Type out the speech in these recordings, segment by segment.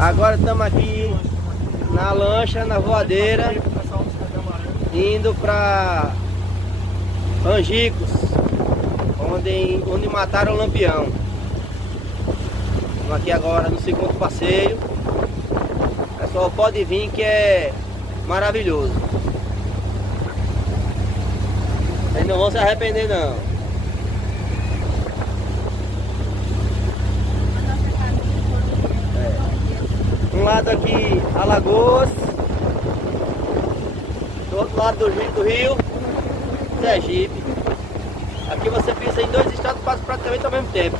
Agora estamos aqui na lancha, na voadeira, indo para Angicos, onde mataram o Lampião. Estamos aqui agora no segundo passeio. Pessoal, pode vir que é maravilhoso. Vocês não vão se arrepender não. Um lado aqui Alagoas, do outro lado do rio, Sergipe. Aqui você pisa em dois estados quase praticamente ao mesmo tempo.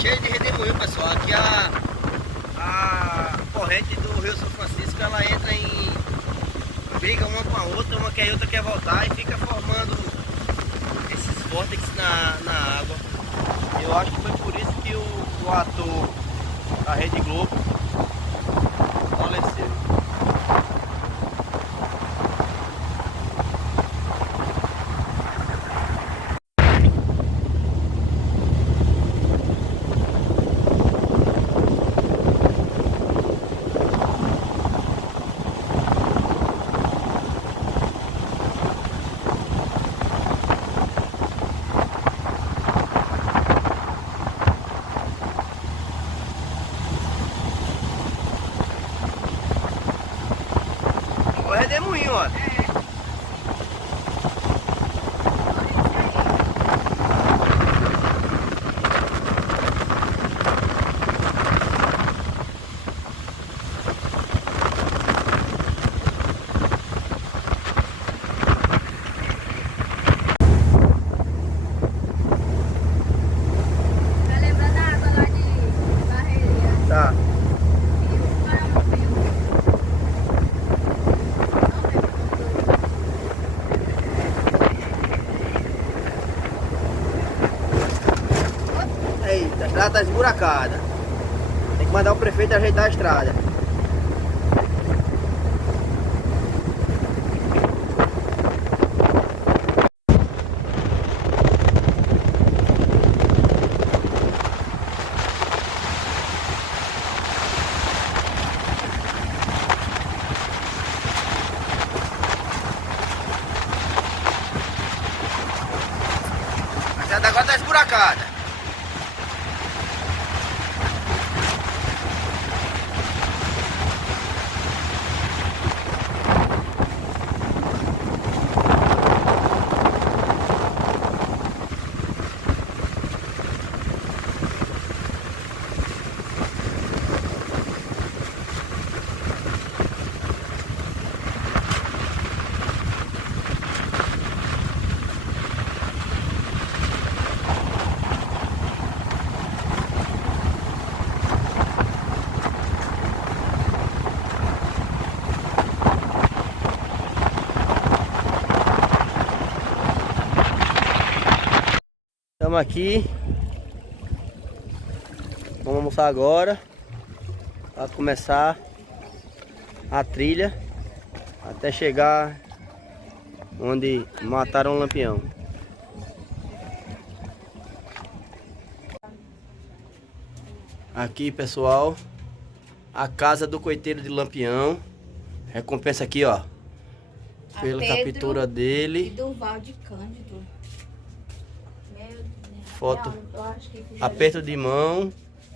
Cheio de redemoinho, pessoal. Aqui a corrente do Rio São Francisco, ela entra em briga uma com a outra, uma quer, a outra quer voltar e fica formando esses vórtices na água. Eu acho que foi por isso que o ator da Rede Globo faleceu. O redemoinho, ó. Vai lembrar da água lá de Barreirinha? Tá. Eita, a estrada tá esburacada. Tem que mandar o prefeito ajeitar a estrada. A estrada agora tá esburacada. Estamos aqui. Vamos almoçar agora para começar a trilha até chegar onde mataram o Lampião. Aqui, pessoal, a casa do coiteiro de Lampião. Recompensa aqui, ó, pela captura E dele. Durval de Cândido. Meu Deus. Foto. Não, eu acho que fizeram Aperto de mão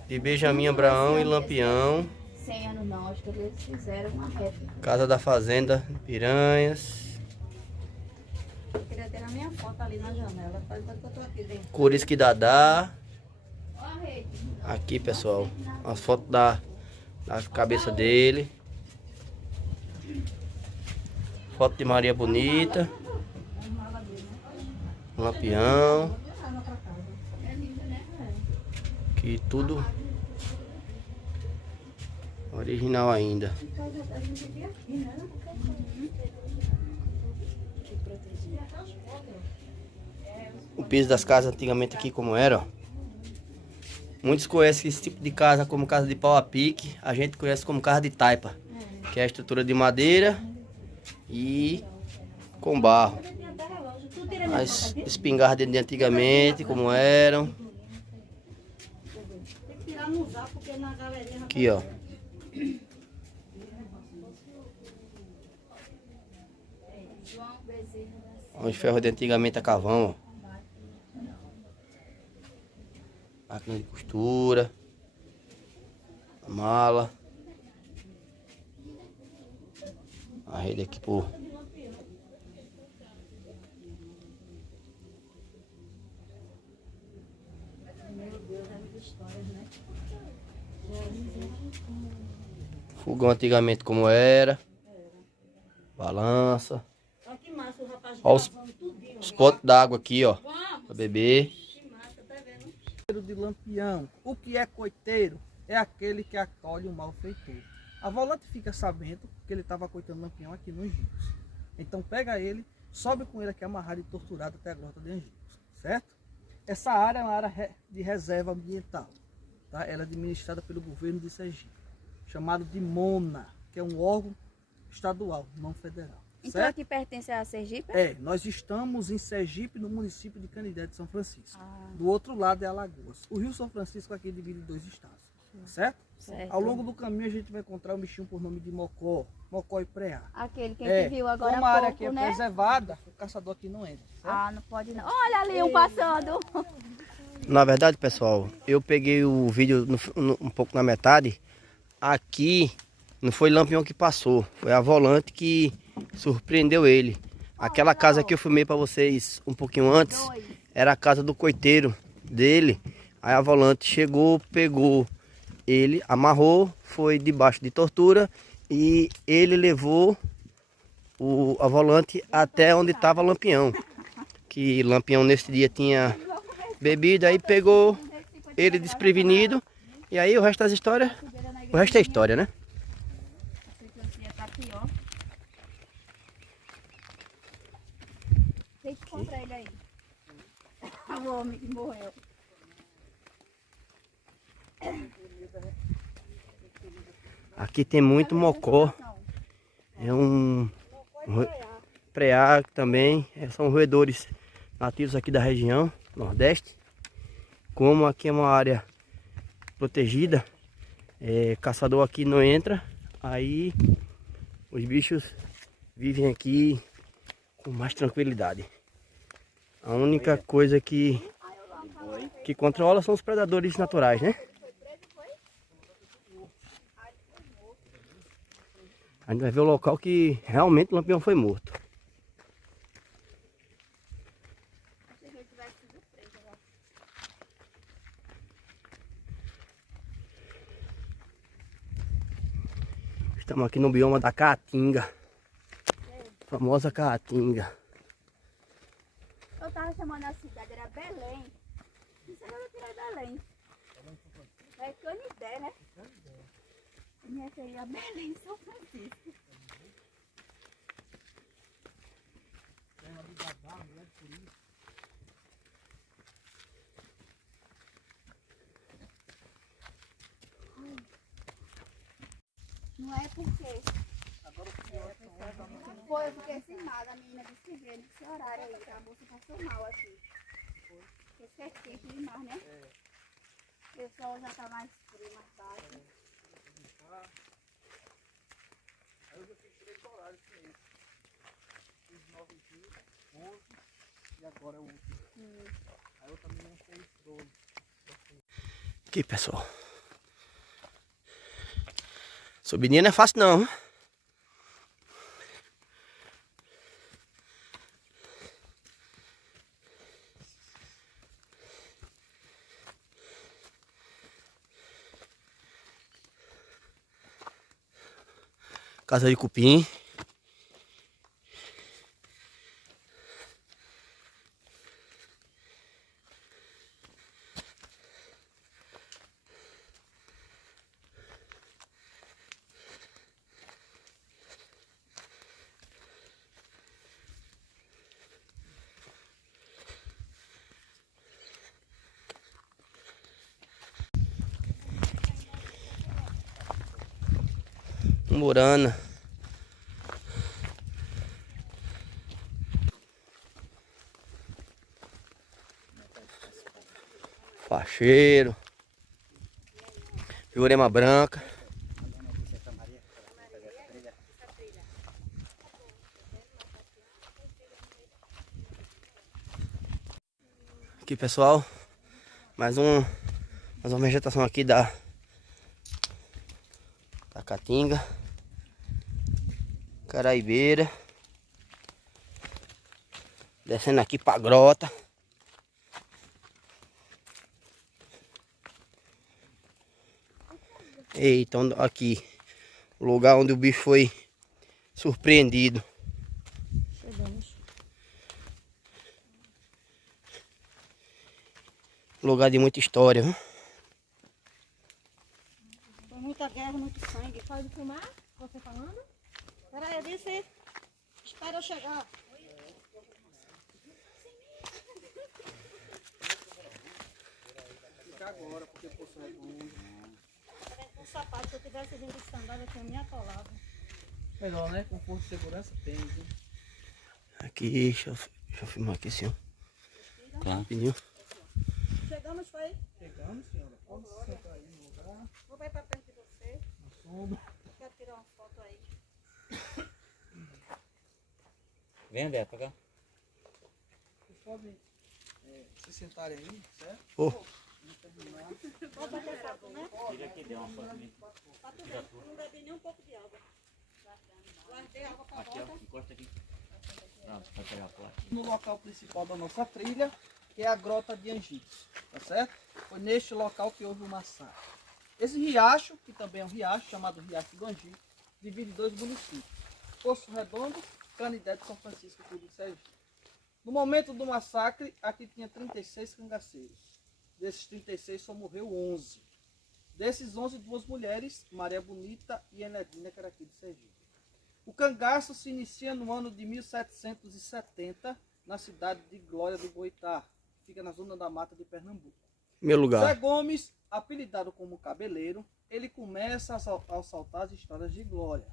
de Benjamin Abraão e Lampião. 100 anos não, acho que eles fizeram uma réplica. Casa da Fazenda Piranhas. Eu queria ter a minha foto ali na janela, faz enquanto eu tô aqui dentro. Curisque Dadá. Ó a rede. Aqui, pessoal, as fotos da cabeça dele. Foto de Maria Bonita. Lampião. Aqui tudo original ainda. O piso das casas antigamente aqui como era, ó. Muitos conhecem esse tipo de casa como casa de pau a pique. A gente conhece como casa de taipa, que é a estrutura de madeira e com barro. As espingardas de antigamente como eram. Aqui, ó. Os ferros de antigamente a carvão, ó. Máquina de costura. A mala. A rede aqui por... Fogão antigamente como era. Balança. Olha os potes d'água aqui, ó. Pra beber. De Lampião. O que é coiteiro? É aquele que acolhe o malfeitor. A volante fica sabendo que ele estava coitando Lampião aqui no Angicos. Então pega ele, sobe com ele aqui amarrado e torturado até a grota de Angicos, certo? Essa área é uma área de reserva ambiental, tá? Ela é administrada pelo governo de Sergipe, chamado de MONA, que é um órgão estadual, não federal. Então certo? aqui pertence a Sergipe? É, nós estamos em Sergipe, no município de Canidé de São Francisco. Do outro lado é Alagoas. O Rio São Francisco aqui divide em 2 estados, certo? Certo. Ao longo do caminho a gente vai encontrar um bichinho por nome de Mocó, Mocó e Preá. Aquele que a gente viu agora como a há área pouco, aqui é né? preservada, o caçador aqui não entra, certo? Ah, não pode não. Olha ali um passando. Na verdade, pessoal, eu peguei o vídeo um pouco na metade. Aqui não foi Lampião que passou, foi a volante que surpreendeu ele. Aquela casa que eu filmei para vocês um pouquinho antes, era a casa do coiteiro dele. Aí a volante chegou, pegou ele, amarrou, foi debaixo de tortura e ele levou a volante até onde estava Lampião. Que Lampião nesse dia tinha bebido, aí pegou ele desprevenido. E aí o resto das histórias, o resto é história, né? Tem que comprar ele aí. O homem que morreu. Aqui tem muito mocó. É preá também. São roedores nativos aqui da região Nordeste. Como aqui é uma área protegida, caçador aqui não entra. Aí os bichos vivem aqui com mais tranquilidade. A única coisa que controla são os predadores naturais, né? A gente vai ver o local que realmente o Lampião foi morto. Estamos aqui no bioma da Caatinga. Famosa Caatinga. Eu tava chamando a cidade, era Belém. Não sei onde eu tirei Belém. É Canidé, né? Minha filha, Belém, São Francisco. Não é porque... Foi, eu fiquei cismada, a menina disse que veio nesse horário aí, que a moça passou mal aqui. Esse é quente demais, né? O sol já tá mais frio, mais baixo. Aí eu já fiz 3 horários com esse. Fiz 9 dias, 11 e agora é o último. Aí eu também não fez 12. Aqui, pessoal. Subidinha não é fácil não, hein? Casa de cupim. Murana. Facheiro. Jurema branca. Aqui, pessoal, mais uma vegetação aqui da Caatinga, Caraibeira, descendo aqui pra grota. Eita, aqui o lugar onde o bicho foi surpreendido. Chegamos. Lugar de muita história, viu? Foi muita guerra, muito sangue. Pode filmar? Você falando? Peraí, eu disse. Espera eu chegar. Fica agora, porque o poço é longe. Com o sapato, se eu tivesse vindo de sandália, eu tinha me atolado. Melhor, né? Conforto e segurança tem, viu? Aqui, deixa eu filmar aqui, senhor. Tá. Pediu? Chegamos, foi? Chegamos, senhora. Pode sentar aí no lugar. Vou ir pra perto de você. Na sombra. Quero tirar uma foto aí. Vem, André, pra cá. Vocês podem se sentarem aí, certo? Oh. Pode bater foto, né? Tira aqui, deu uma foto minha. Pra tu ver, eu não bebi nem um pouco de água. Guardei água pra Aqui, ó, volta. encosta aqui. Pronto, vai pegar a placa. No local principal da nossa trilha, que é a Grota de Angicos, tá certo? Foi neste local que houve o massacre. Esse riacho, que também é um riacho, chamado Riacho do Angico, divide dois municípios, Poço Redondo, Canidé de São Francisco do Sergipe. No momento do massacre, aqui tinha 36 cangaceiros. Desses 36 só morreu 11. Desses 11, 2 mulheres, Maria Bonita e Enedina, que era aqui de Sergipe. O cangaço se inicia no ano de 1770, na cidade de Glória do Boitá, que fica na zona da mata de Pernambuco. Meu Zé lugar. Gomes, apelidado como cabeleiro, ele começa a assaltar as estradas de Glória,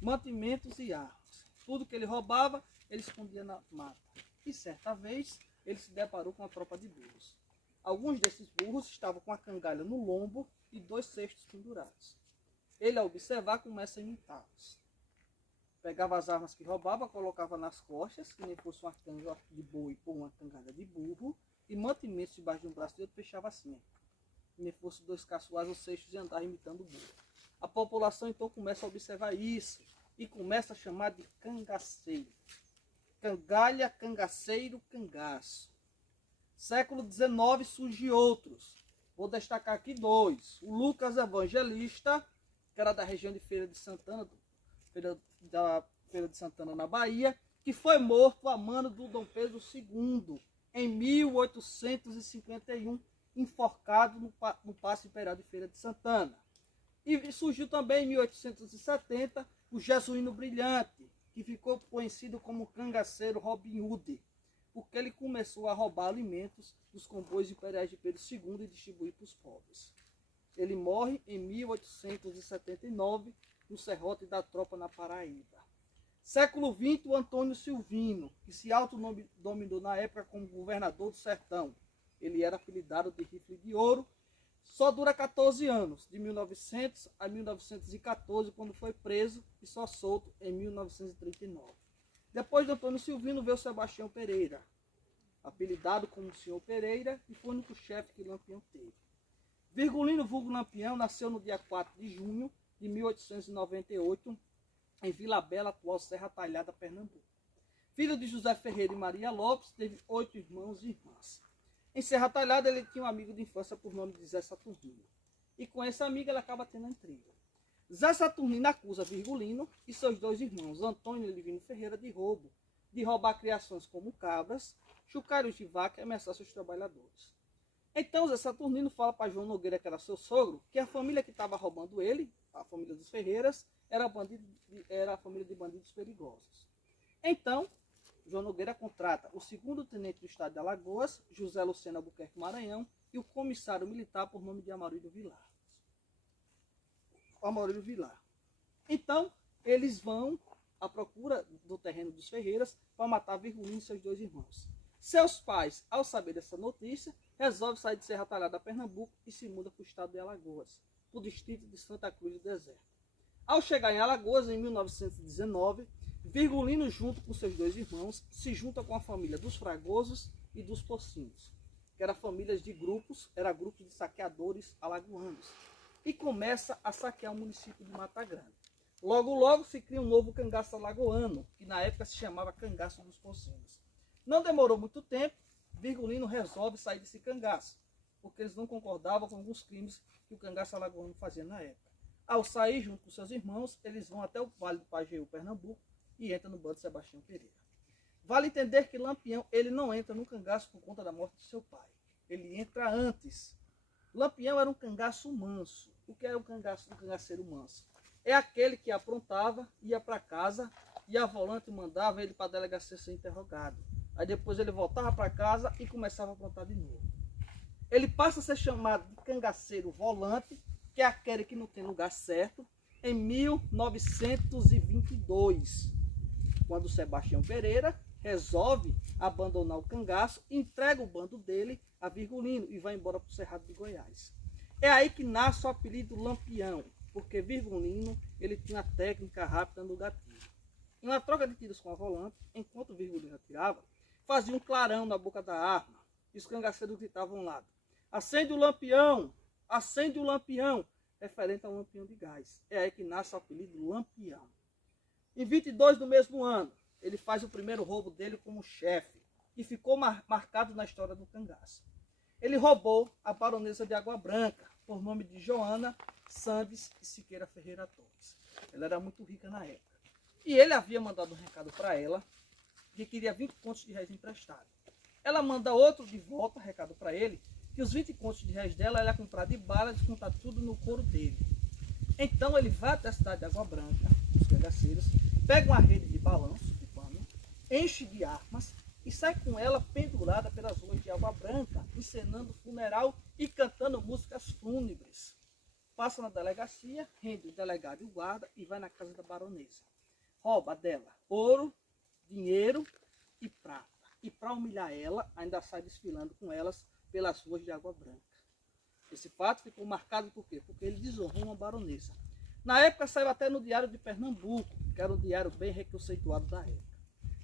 mantimentos e armas. Tudo que ele roubava, ele escondia na mata. E certa vez, ele se deparou com uma tropa de burros. Alguns desses burros estavam com a cangalha no lombo e 2 cestos pendurados. Ele, ao observar, começa a imitá-los. Pegava as armas que roubava, colocava nas costas, que nem fosse uma canga de boi ou uma cangalha de burro, e mantimentos debaixo de um braço e outro fechava assim, que nem fosse 2 caçoais ou cestos e andava imitando o burro. A população então começa a observar isso e começa a chamar de cangaceiro. Cangalha, cangaceiro, cangaço. Século XIX surgem outros. Vou destacar aqui 2. O Lucas Evangelista, que era da região de Feira de Santana, da Feira de Santana na Bahia, que foi morto a mano do Dom Pedro II em 1851, enforcado no Paço Imperial de Feira de Santana. E surgiu também em 1870 o Jesuíno Brilhante, que ficou conhecido como cangaceiro Robin Hood, porque ele começou a roubar alimentos dos comboios imperiais de Pedro II e distribuir para os pobres. Ele morre em 1879 no serrote da tropa na Paraíba. Século XX, o Antônio Silvino, que se autodominou na época como governador do sertão. Ele era apelidado de Rifle de Ouro. Só dura 14 anos, de 1900 a 1914, quando foi preso e só solto em 1939. Depois de Antônio Silvino veio Sebastião Pereira, apelidado como Senhor Pereira, e foi o único chefe que Lampião teve. Virgulino vulgo Lampião nasceu no dia 4 de junho de 1898, em Vila Bela, atual Serra Talhada, Pernambuco. Filho de José Ferreira e Maria Lopes, teve 8 irmãos e irmãs. Em Serra Talhada ele tinha um amigo de infância por nome de Zé Saturnino. E com essa amiga ele acaba tendo a intriga. Zé Saturnino acusa Virgulino e seus 2 irmãos, Antônio e Livino Ferreira, de roubo, de roubar criações como cabras, chucalhos de vaca e ameaçar seus trabalhadores. Então Zé Saturnino fala para João Nogueira, que era seu sogro, que a família que estava roubando ele, a família dos Ferreiras, era a família de bandidos perigosos. Então, João Nogueira contrata o 2º tenente do estado de Alagoas, José Lucena Albuquerque Maranhão, e o comissário militar por nome de Amarildo Vilar. Então, eles vão à procura do terreno dos Ferreiras para matar Virgulino e seus 2 irmãos. Seus pais, ao saber dessa notícia, resolvem sair de Serra Talhada a Pernambuco e se mudam para o estado de Alagoas, para o distrito de Santa Cruz do Deserto. Ao chegar em Alagoas, em 1919, Virgulino, junto com seus 2 irmãos, se junta com a família dos Fragosos e dos Porcinos, que eram famílias de grupos, era grupo de saqueadores alagoanos, e começa a saquear o município de Mata Grande. Logo, logo se cria um novo cangaço alagoano, que na época se chamava Cangaço dos Porcinos. Não demorou muito tempo, Virgulino resolve sair desse cangaço, porque eles não concordavam com alguns crimes que o cangaço alagoano fazia na época. Ao sair junto com seus irmãos, eles vão até o Vale do Pajeú, Pernambuco, e entram no bando de Sebastião Pereira. Vale entender que Lampião ele não entra no cangaço por conta da morte de seu pai. Ele entra antes. Lampião era um cangaço manso. O que era um cangaceiro manso? É aquele que aprontava, ia para casa e a volante mandava ele para a delegacia ser interrogado. Aí depois ele voltava para casa e começava a aprontar de novo. Ele passa a ser chamado de cangaceiro volante, que é aquele que não tem lugar certo, em 1922, quando Sebastião Pereira resolve abandonar o cangaço, entrega o bando dele a Virgulino e vai embora para o Cerrado de Goiás. É aí que nasce o apelido Lampião, porque Virgulino ele tinha técnica rápida no gatilho. Em uma troca de tiros com a volante, enquanto Virgulino atirava, fazia um clarão na boca da arma e os cangaceiros gritavam ao lado: acende o lampião! Acende o lampião! Referente ao lampião de gás. É aí que nasce o apelido Lampião. Em 22 do mesmo ano, ele faz o primeiro roubo dele como chefe, que ficou marcado na história do cangaço. Ele roubou a baronesa de Água Branca, por nome de Joana Sandes e Siqueira Ferreira Torres. Ela era muito rica na época. E ele havia mandado um recado para ela, que queria 20 contos de réis emprestado. Ela manda outro de volta, recado para ele, que os 20 contos de réis dela ela ia comprar de bala, descontar tudo no couro dele. Então ele vai até a cidade de Água Branca, os cangaceiros, pega uma rede de balanço, de pano, enche de armas e sai com ela pendurada pelas ruas de Água Branca, encenando funeral e cantando músicas fúnebres. Passa na delegacia, rende o delegado e o guarda e vai na casa da baronesa. Rouba dela ouro, dinheiro e prata. E para humilhar ela, ainda sai desfilando com elas pelas ruas de Água Branca. Esse fato ficou marcado por quê? Porque ele desonrou uma baronesa. Na época saiu até no Diário de Pernambuco, que era um diário bem reconceituado da época.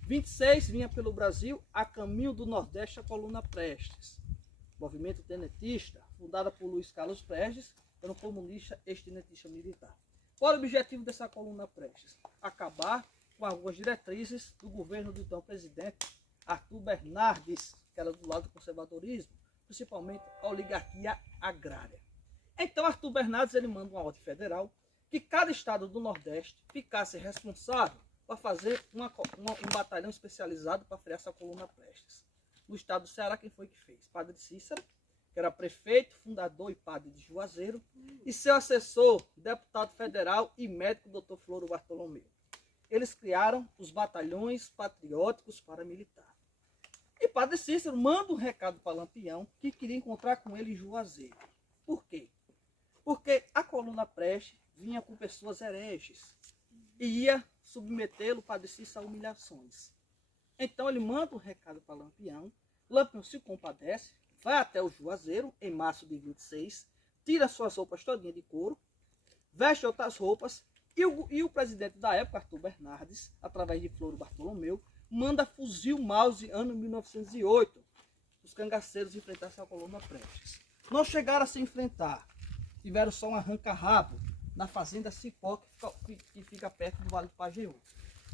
26 vinha pelo Brasil a caminho do Nordeste a coluna Prestes. Movimento tenentista, fundada por Luiz Carlos Prestes, era um comunista ex-tenentista militar. Qual o objetivo dessa coluna Prestes? Acabar com algumas diretrizes do governo do então presidente Arthur Bernardes, que era do lado do conservadorismo, principalmente a oligarquia agrária. Então Arthur Bernardes ele manda uma ordem federal que cada estado do Nordeste ficasse responsável para fazer um batalhão especializado para frear essa coluna Prestes. No estado do Ceará, quem foi que fez? Padre Cícero, que era prefeito, fundador e padre de Juazeiro, e seu assessor, deputado federal e médico, Dr. Floro Bartolomeu. Eles criaram os batalhões patrióticos paramilitares. E Padre Cícero manda um recado para Lampião que queria encontrar com ele em Juazeiro. Por quê? Porque a coluna Prestes vinha com pessoas hereges e ia submetê-lo, Padre Cícero, a humilhações. Então ele manda um recado para Lampião, Lampião se compadece, vai até o Juazeiro em março de 26, tira suas roupas todinhas de couro, veste outras roupas e o presidente da época, Arthur Bernardes, através de Floro Bartolomeu, manda fuzil Mauser, ano 1908, os cangaceiros enfrentassem a coluna Prestes. Não chegaram a se enfrentar, tiveram só um arranca-rabo na fazenda Cipó, que fica perto do Vale do Pajeú.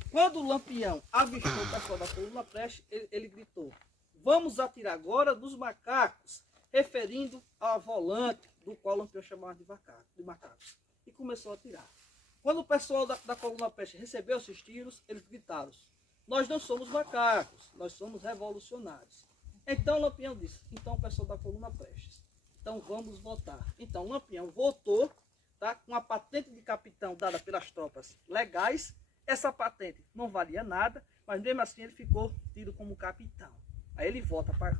Quando o Lampião avistou o pessoal da coluna Prestes, ele gritou: vamos atirar agora dos macacos, referindo ao volante, do qual o Lampião chamava de macacos. E começou a atirar. Quando o pessoal da coluna Prestes recebeu esses tiros, eles gritaram: nós não somos macacos, nós somos revolucionários. Então Lampião disse: então o pessoal da coluna Prestes, então vamos votar. Então Lampião votou, tá, com a patente de capitão dada pelas tropas legais. Essa patente não valia nada, mas mesmo assim ele ficou tido como capitão. Aí ele volta para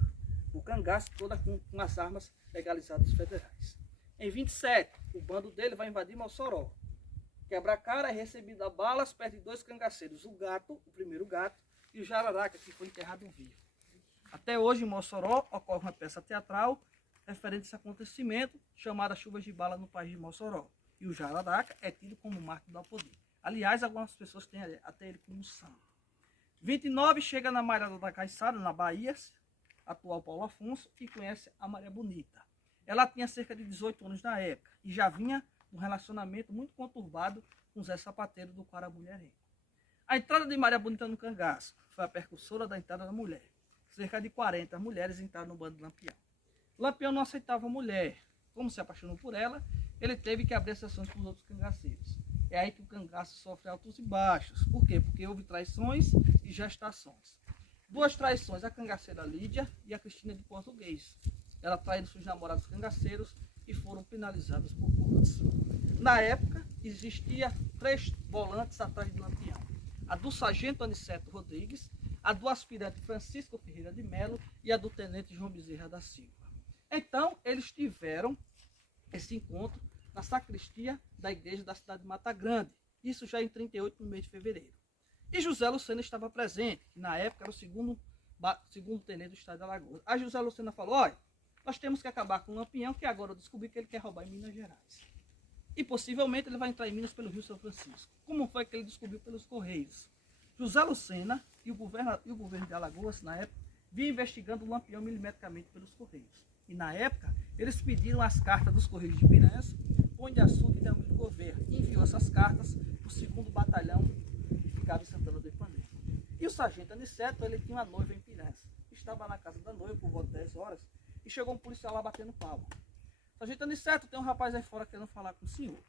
o cangaço toda com as armas legalizadas federais. Em 27, o bando dele vai invadir Mossoró. quebra-cara é recebida a balas perto de 2 cangaceiros, o gato, o primeiro gato, e o jararaca, que foi enterrado vivo. Até hoje, em Mossoró, ocorre uma peça teatral referente a esse acontecimento, chamada Chuvas de Bala no País de Mossoró. E o jararaca é tido como mártir do poder. Aliás, algumas pessoas têm até ele como santo. 29 chega na Malhada da Caiçara, na Bahia, atual Paulo Afonso, e conhece a Maria Bonita. Ela tinha cerca de 18 anos na época e já vinha um relacionamento muito conturbado com Zé Sapateiro do Quara-Mulherengo. A entrada de Maria Bonita no cangaço foi a precursora da entrada da mulher. Cerca de 40 mulheres entraram no bando de Lampião. Lampião não aceitava a mulher. Como se apaixonou por ela, ele teve que abrir exceções com os outros cangaceiros. É aí que o cangaço sofre altos e baixos. Por quê? Porque houve traições e gestações. 2 traições, a cangaceira Lídia e a Cristina de Português. Ela traiu seus namorados cangaceiros e foram penalizadas por mortes. Na época, existia 3 volantes atrás de Lampião. A do sargento Aniceto Rodrigues, a do aspirante Francisco Ferreira de Melo e a do tenente João Bezerra da Silva. Então, eles tiveram esse encontro na sacristia da igreja da cidade de Mata Grande, isso já em 38, no mês de fevereiro. E José Lucena estava presente, que na época era o segundo tenente do estado de Alagoas. A José Lucena falou: olha, nós temos que acabar com o Lampião, que agora eu descobri que ele quer roubar em Minas Gerais. E possivelmente ele vai entrar em Minas pelo Rio São Francisco. Como foi que ele descobriu? Pelos Correios. José Lucena e o governo de Alagoas, na época, vinha investigando o Lampião milimetricamente pelos Correios. E na época, eles pediram as cartas dos Correios de Piranhas, Pão de Açúcar e Delmiro Gouveia. E enviou essas cartas para o 2º Batalhão, que ficava em Santana do Ipanema. E o sargento Aniceto, ele tinha uma noiva em Piranhas. Estava na casa da noiva por volta de 10 horas e chegou um policial lá batendo palma. Sargento Aniceto, tem um rapaz aí fora querendo falar com o senhor.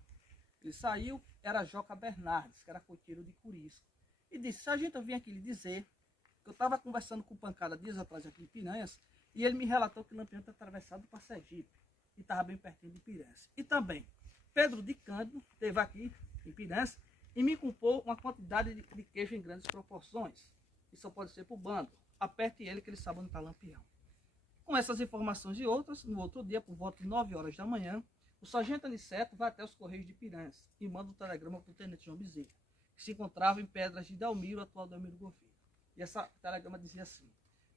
Ele saiu, era Joca Bernardes, que era coiteiro de Curisco. E disse: sargento, eu vim aqui lhe dizer que eu estava conversando com o Pancada dias atrás aqui em Piranhas e ele me relatou que o Lampião está atravessado para Sergipe e estava bem pertinho de Piranhas. E também, Pedro de Cândido esteve aqui em Piranhas e me comprou uma quantidade de queijo em grandes proporções. E só pode ser para o bando. Aperte ele que ele sabe onde está Lampião. Com essas informações e outras, no outro dia, por volta de 9 horas da manhã, o sargento Aniceto vai até os Correios de Piranhas e manda um telegrama para o tenente João Bezerra, que se encontrava em Pedras de Delmiro, atual Delmiro Gouveia. E essa telegrama dizia assim: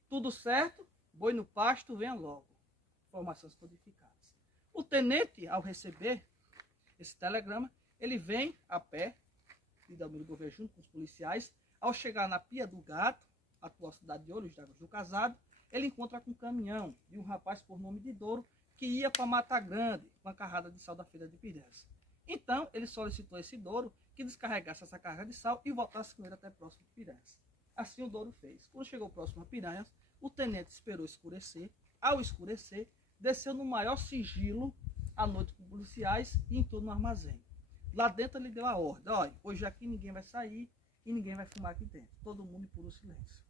tudo certo, boi no pasto, venha logo. Informações codificadas. O tenente, ao receber esse telegrama, ele vem a pé, de Delmiro Gouveia junto com os policiais. Ao chegar na Pia do Gato, atual cidade de Olhos d'Água do Casado, ele encontra com um caminhão de um rapaz por nome de Douro que ia para Mata Grande com a carrada de sal da feira de Piranhas. Então ele solicitou a esse Douro que descarregasse essa carga de sal e voltasse com ele até próximo de Piranhas. Assim o Douro fez. Quando chegou próximo a Piranhas, o tenente esperou escurecer. Ao escurecer, desceu no maior sigilo à noite com policiais e entrou no armazém. Lá dentro ele deu a ordem: olha, hoje aqui ninguém vai sair e ninguém vai fumar aqui dentro. Todo mundo em puro silêncio.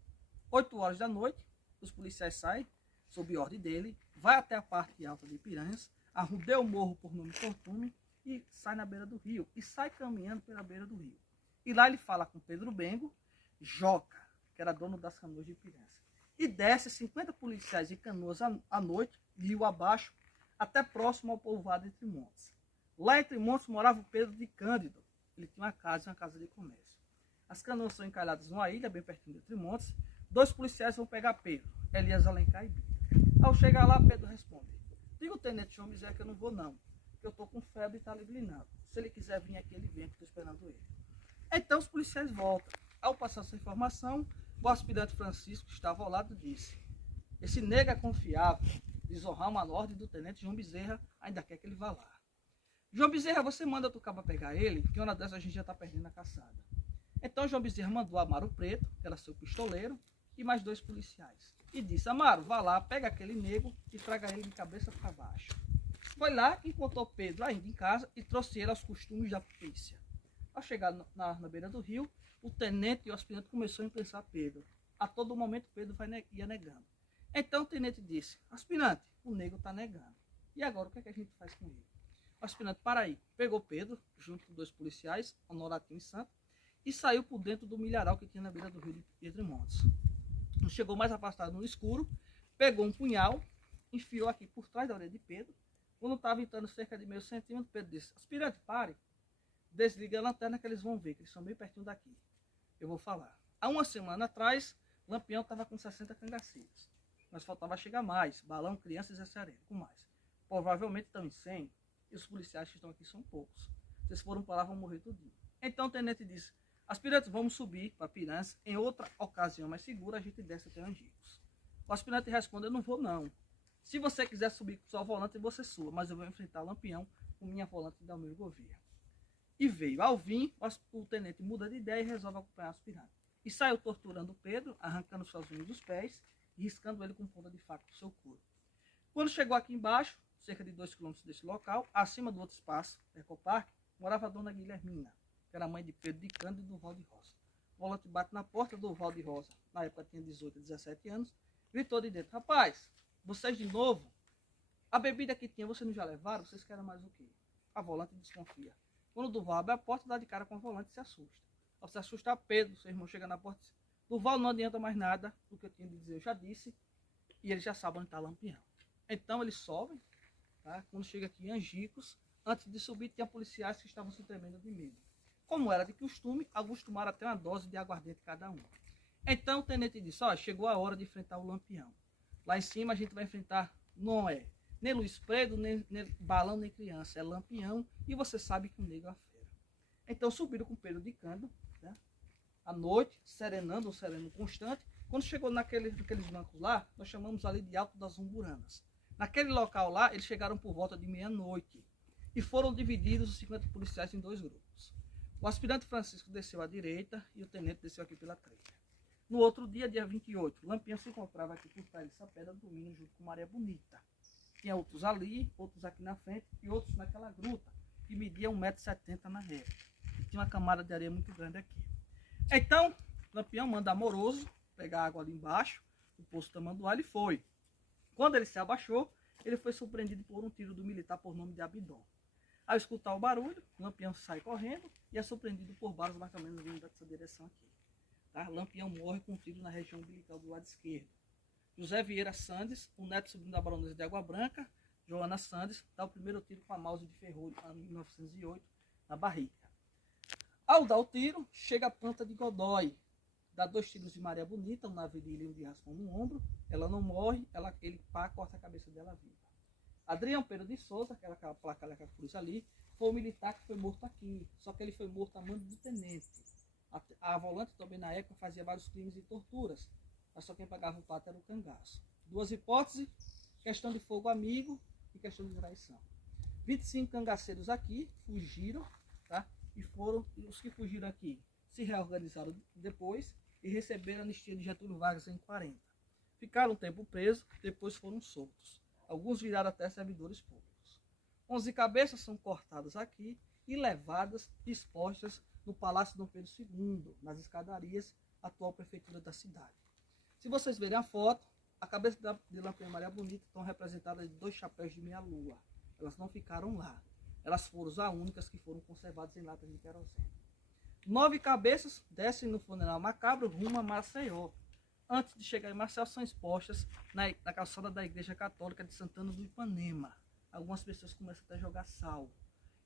8 horas da noite, os policiais saem, sob ordem dele, vai até a parte alta de Piranhas, arrudeia o morro por nome Fortume e sai na beira do rio. E sai caminhando pela beira do rio. E lá ele fala com Pedro Bengo, Joca, que era dono das canoas de Piranhas. E desce 50 policiais de canoas à noite, rio abaixo, até próximo ao povoado Entre Montes. Lá entre Montes morava o Pedro de Cândido. Ele tinha uma casa de comércio. As canoas são encalhadas numa ilha, bem pertinho de Entre Montes. 2 policiais vão pegar Pedro, Elias Alencar e Bito. Ao chegar lá, Pedro responde: diga o tenente João Bezerra que eu não vou não, que eu estou com febre e está librinando. Se ele quiser vir aqui, ele vem, que estou esperando ele. Então os policiais voltam. Ao passar essa informação, o aspirante Francisco, que estava ao lado, disse: esse nego é confiável, desonrar uma ordem do tenente João Bezerra, ainda quer que ele vá lá. João Bezerra, você manda tu cabo pegar ele, que uma dessas a gente já está perdendo a caçada. Então João Bezerra mandou Amaro Preto, que era seu pistoleiro, e mais 2 policiais. E disse: Amaro, vá lá, pega aquele nego e traga ele de cabeça para baixo. Foi lá, encontrou Pedro ainda em casa e trouxe ele aos costumes da polícia. Ao chegar na beira do rio, o tenente e o aspirante começou a imprensar Pedro. A todo momento Pedro ia negando. Então o tenente disse: aspirante, o nego está negando. E agora o que é que a gente faz com ele? O aspirante, para aí, pegou Pedro, junto com 2 policiais, Honoratinho e Santo, e saiu por dentro do milharal que tinha na beira do rio de Entre Montes. Chegou mais afastado no escuro, pegou um punhal, enfiou aqui por trás da orelha de Pedro. Quando estava entrando cerca de meio centímetro, Pedro disse: aspirante, pare. desliga a lanterna que eles vão ver, que eles são bem pertinho daqui. Eu vou falar. Há uma semana atrás, Lampião estava com 60 cangaceiros. Mas faltava chegar mais, balão, crianças e sereno, com mais. Provavelmente estão em 100, e os policiais que estão aqui são poucos. Se eles forem para lá, vão morrer tudinho. Então o tenente disse, aspirantes, vamos subir para Piranhas, em outra ocasião mais segura, a gente desce até Angicos. O aspirante responde, eu não vou não. Se você quiser subir com sua volante, você sua, mas eu vou enfrentar Lampião com minha volante da meu governo. E veio. Ao vir, o tenente muda de ideia e resolve acompanhar o aspirante. E saiu torturando Pedro, arrancando suas unhas dos pés e riscando ele com ponta de faca do seu corpo. Quando chegou aqui embaixo, cerca de 2 km desse local, acima do outro espaço, Ecoparque, morava a dona Guilhermina, que era mãe de Pedro de Cândido e do Val de Rosa. O volante bate na porta do Val de Rosa, na época tinha 18 a 17 anos, gritou de dentro, rapaz, vocês de novo? A bebida que tinha, vocês não já levaram? Vocês querem mais o quê? A volante desconfia. Quando o Duval abre a porta, dá de cara com a volante e se assusta. Ao se assustar, Pedro, seu irmão, chega na porta e diz, Duval, não adianta mais nada do que eu tinha de dizer, eu já disse, e ele já sabe onde está Lampião. Então eles sobem, tá? Quando chega aqui em Angicos, antes de subir, tinha policiais que estavam se tremendo de medo. Como era de costume, alguns tomaram até uma dose de aguardente cada um. Então o tenente disse, ó, chegou a hora de enfrentar o Lampião. Lá em cima a gente vai enfrentar, não é nem Luiz Predo, nem balão, nem criança, é Lampião, e você sabe que o negro é a fera. Então subiram com Pedro de Cândido, né? À noite, serenando, um sereno constante. Quando chegou naqueles bancos lá, nós chamamos ali de Alto das Umburanas. Naquele local lá, eles chegaram por volta de meia-noite e foram divididos os 50 policiais em 2 grupos. O aspirante Francisco desceu à direita e o tenente desceu aqui pela trilha. No outro dia, dia 28, Lampião se encontrava aqui por trás dessa pedra, dormindo junto com Maria Bonita. Tinha outros ali, outros aqui na frente e outros naquela gruta, que media 1,70 m na régua. Tinha uma camada de areia muito grande aqui. Então, Lampião manda Amoroso pegar água ali embaixo, o poço Tamanduá, ele foi. Quando ele se abaixou, ele foi surpreendido por um tiro do militar por nome de Abidon. Ao escutar o barulho, Lampião sai correndo e é surpreendido por balas mais ou menos vindo dessa direção aqui. Tá? Lampião morre com um tiro na região umbilical do lado esquerdo. José Vieira Sandes, o neto sobrinho da baronesa de Água Branca, Joana Sandes, dá o primeiro tiro com a Mauser de Ferrolho em 1908 na barriga. Ao dar o tiro, chega a planta de Godoy, dá 2 tiros de Maria Bonita, um na virilha e um de raspão no ombro. Ela não morre, ele corta a cabeça dela viva. Adrião Pedro de Souza, aquela placa ali, aquela cruz ali, foi um militar que foi morto aqui, só que ele foi morto a mando do tenente. A volante também na época fazia vários crimes e torturas, mas só quem pagava o pato era o cangaço. 2 hipóteses, questão de fogo amigo e questão de traição. 25 cangaceiros aqui fugiram, tá? E os que fugiram aqui se reorganizaram depois e receberam a anistia de Getúlio Vargas em 40. Ficaram um tempo presos, depois foram soltos. Alguns viraram até servidores públicos. 11 cabeças são cortadas aqui e levadas, expostas no Palácio Dom Pedro II, nas escadarias, atual prefeitura da cidade. Se vocês verem a foto, a cabeça de Lampião e Maria Bonita estão representadas de 2 chapéus de meia-lua. Elas não ficaram lá. Elas foram as únicas que foram conservadas em latas de querosene. 9 cabeças descem no funeral macabro rumo a Maceió. Antes de chegar em Maceió, são expostas na calçada da Igreja Católica de Santana do Ipanema. Algumas pessoas começam até a jogar sal.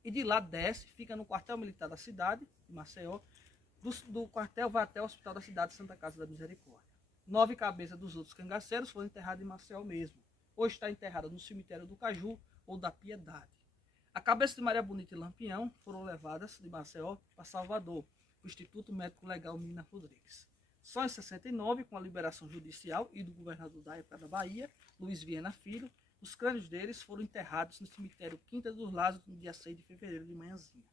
E de lá desce, fica no quartel militar da cidade, de Maceió. Do quartel vai até o hospital da cidade, Santa Casa da Misericórdia. 9 cabeças dos outros cangaceiros foram enterradas em Maceió mesmo. Hoje está enterrada no cemitério do Caju ou da Piedade. A cabeça de Maria Bonita e Lampião foram levadas de Maceió para Salvador, o Instituto Médico Legal Mina Rodrigues. Só em 69, com a liberação judicial e do governador da época da Bahia, Luiz Viana Filho, os crânios deles foram enterrados no cemitério Quinta dos Lázaros no dia 6 de fevereiro de manhãzinha.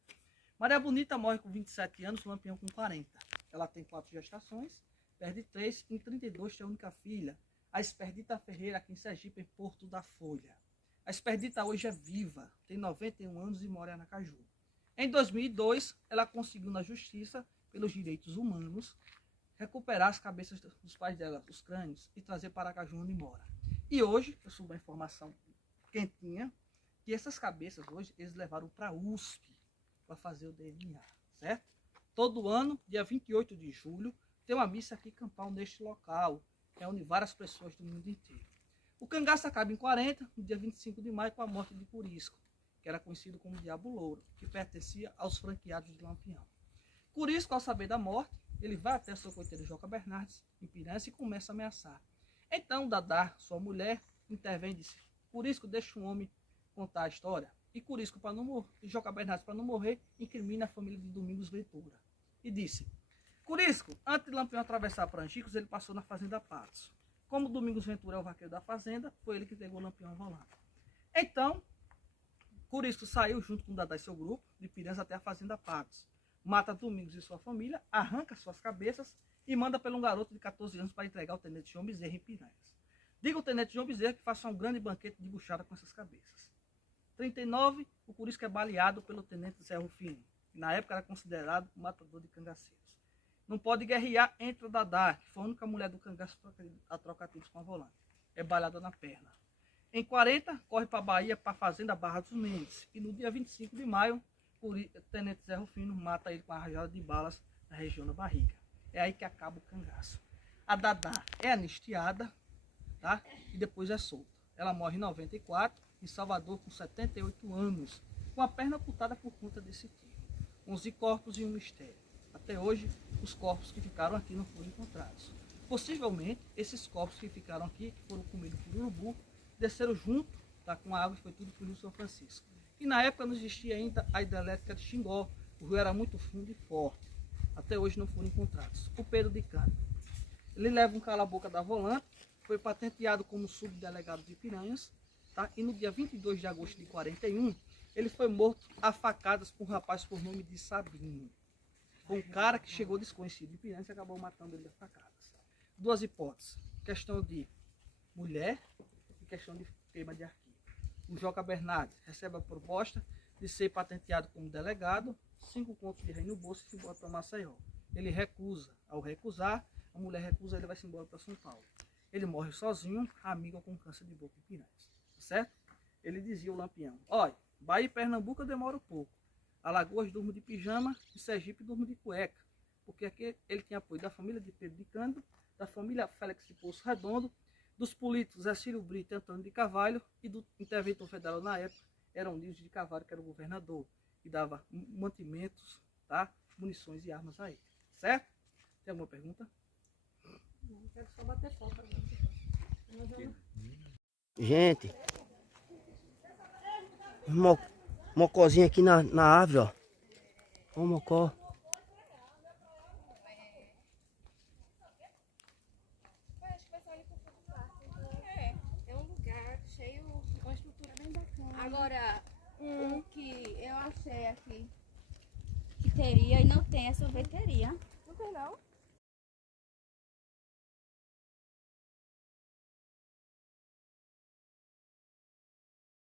Maria Bonita morre com 27 anos, Lampião com 40. Ela tem 4 gestações, perde 3 e em 32 tem a única filha, a Esperdita Ferreira, aqui em Sergipe, em Porto da Folha. A Esperdita hoje é viva, tem 91 anos e mora em Aracaju. Em 2002, ela conseguiu na justiça, pelos direitos humanos, recuperar as cabeças dos pais dela, os crânios, e trazer para Aracaju onde mora. E hoje, eu soube uma informação quentinha, que essas cabeças hoje, eles levaram para a USP para fazer o DNA, certo? Todo ano, dia 28 de julho, tem uma missa aqui campal neste local, reúne várias pessoas do mundo inteiro. O cangaço acaba em 40, no dia 25 de maio, com a morte de Curisco. que era conhecido como Diabo Louro, que pertencia aos franqueados de Lampião. Curisco, ao saber da morte, ele vai até seu coiteiro Joca Bernardes, em Piranha, e começa a ameaçar. Então Dadá, sua mulher, intervém e disse: Curisco, deixa um homem contar a história. E Curisco, para não morrer, Joca Bernardes, para não morrer, incrimina a família de Domingos Ventura. E disse: Curisco, antes de Lampião atravessar para Angicos, ele passou na fazenda Patos. Como Domingos Ventura é o vaqueiro da fazenda, foi ele que pegou Lampião ao volante. Então, Curisco saiu junto com Dadá e seu grupo, de Piranhas até a fazenda Patos. Mata Domingos e sua família, arranca suas cabeças e manda pelo um garoto de 14 anos para entregar ao tenente João Bezerra em Piranhas. Diga ao tenente João Bezerra que faça um grande banquete de buchada com essas cabeças. 39, o Curisco é baleado pelo tenente Zé Rufino, que na época era considerado o matador de cangaceiros. Não pode guerrear, entra Dadá, que foi a única mulher do cangaço a trocar tiros com a volante. É baleada na perna. Em 40, corre para a Bahia, para a fazenda Barra dos Mendes. E no dia 25 de maio, o tenente Zé Rufino mata ele com uma rajada de balas na região da barriga. É aí que acaba o cangaço. A Dadá é anistiada, tá? E depois é solta. Ela morre em 94, em Salvador, com 78 anos, com a perna amputada por conta desse tiro. 11 corpos e um mistério. Até hoje, os corpos que ficaram aqui não foram encontrados. Possivelmente, esses corpos que ficaram aqui, que foram comidos por urubu, desceram junto, tá, com a água e foi tudo para o Rio São Francisco. E na época não existia ainda a hidrelétrica de Xingó. O rio era muito fundo e forte. Até hoje não foram encontrados. O Pedro de Cano. Ele leva um cala-boca da volante, foi patenteado como subdelegado de Piranhas, tá? E no dia 22 de agosto de 41, ele foi morto a facadas por um rapaz por nome de Sabinho. Foi um cara que chegou desconhecido de Piranhas e acabou matando ele a facadas. Duas hipóteses. Questão de mulher e questão de queima de arquivo. O Joca Bernardes recebe a proposta de ser patenteado como delegado, 5 contos de rei no bolso e se embora para Maceió. Ele recusa. Ao recusar, a mulher recusa, ele vai se embora para São Paulo. Ele morre sozinho, amigo com câncer de boca em Piranhas. Certo? Ele dizia o Lampião: olha, Bahia e Pernambuco eu demoro pouco. Alagoas durmo de pijama e Sergipe durmo de cueca. Porque aqui ele tinha apoio da família de Pedro de Cândido, da família Félix de Poço Redondo, dos políticos Zé Círio Brito e Antônio de Carvalho e do interventor federal na época, era Nilson de Carvalho, que era o governador, e dava mantimentos, tá? Munições e armas a ele. Certo? Tem alguma pergunta? Não, quero só bater foto. Gente, mocozinho aqui na árvore, ó. Ó o mocó. É um lugar cheio, uma estrutura bem bacana. Agora, o que eu achei aqui que teria e não tem é sorveteria. Não tem não.